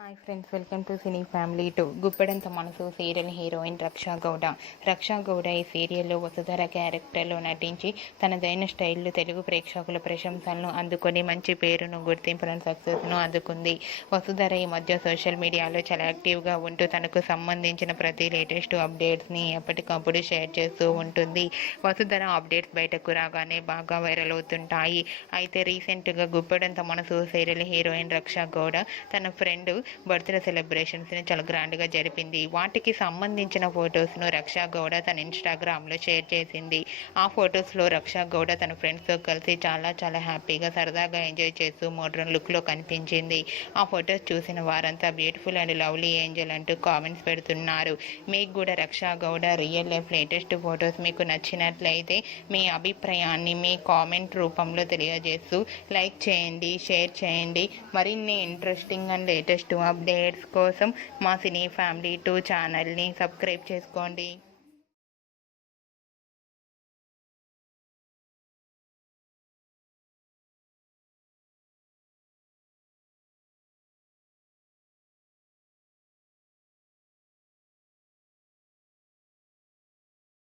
Hi friends, welcome to cine family 2. Guppedantha మనసు serial heroine రక్షా గౌడ. రక్షా గౌడ ఈ సీరియల్లో వసుధర క్యారెక్టర్లో నటించి తనదైన స్టైల్లో తెలుగు ప్రేక్షకుల ప్రశంసలను అందుకొని మంచి పేరును, గుర్తింపులను, సక్సెస్ను అందుకుంది. వసుధర ఈ మధ్య సోషల్ మీడియాలో చాలా యాక్టివ్గా ఉంటూ తనకు సంబంధించిన ప్రతి లేటెస్ట్ అప్డేట్స్ని ఎప్పటికప్పుడు షేర్ చేస్తూ ఉంటుంది. వసుధర అప్డేట్స్ బయటకు రాగానే బాగా వైరల్ అవుతుంటాయి. అయితే రీసెంట్గా గుప్పెడంత మనసు సీరియల్ హీరోయిన్ రక్షా గౌడ తన ఫ్రెండ్ బర్త్డే సెలబ్రేషన్స్ని చాలా గ్రాండ్గా జరిపింది. వాటికి సంబంధించిన ఫొటోస్ను రక్షా గౌడ తన ఇన్స్టాగ్రామ్లో షేర్ చేసింది. ఆ ఫొటోస్లో రక్షా గౌడ తన ఫ్రెండ్స్తో కలిసి చాలా హ్యాపీగా సరదాగా ఎంజాయ్ చేస్తూ మోడ్రన్ లుక్లో కనిపించింది. ఆ ఫొటోస్ చూసిన వారంతా బ్యూటిఫుల్ అండ్ లవ్లీ ఏంజల్ అంటూ కామెంట్స్ పెడుతున్నారు. మీకు కూడా Raksha Gowda real life latest photos మీకు నచ్చినట్లయితే మీ అభిప్రాయాన్ని మీ కామెంట్ రూపంలో తెలియజేస్తూ లైక్ చేయండి, షేర్ చేయండి. మరిన్ని ఇంట్రెస్టింగ్ అండ్ లేటెస్ట్ అప్డేట్స్ కోసం మా సినీ ఫ్యామిలీ 2 ఛానల్ని సబ్స్క్రైబ్ చేసుకోండి.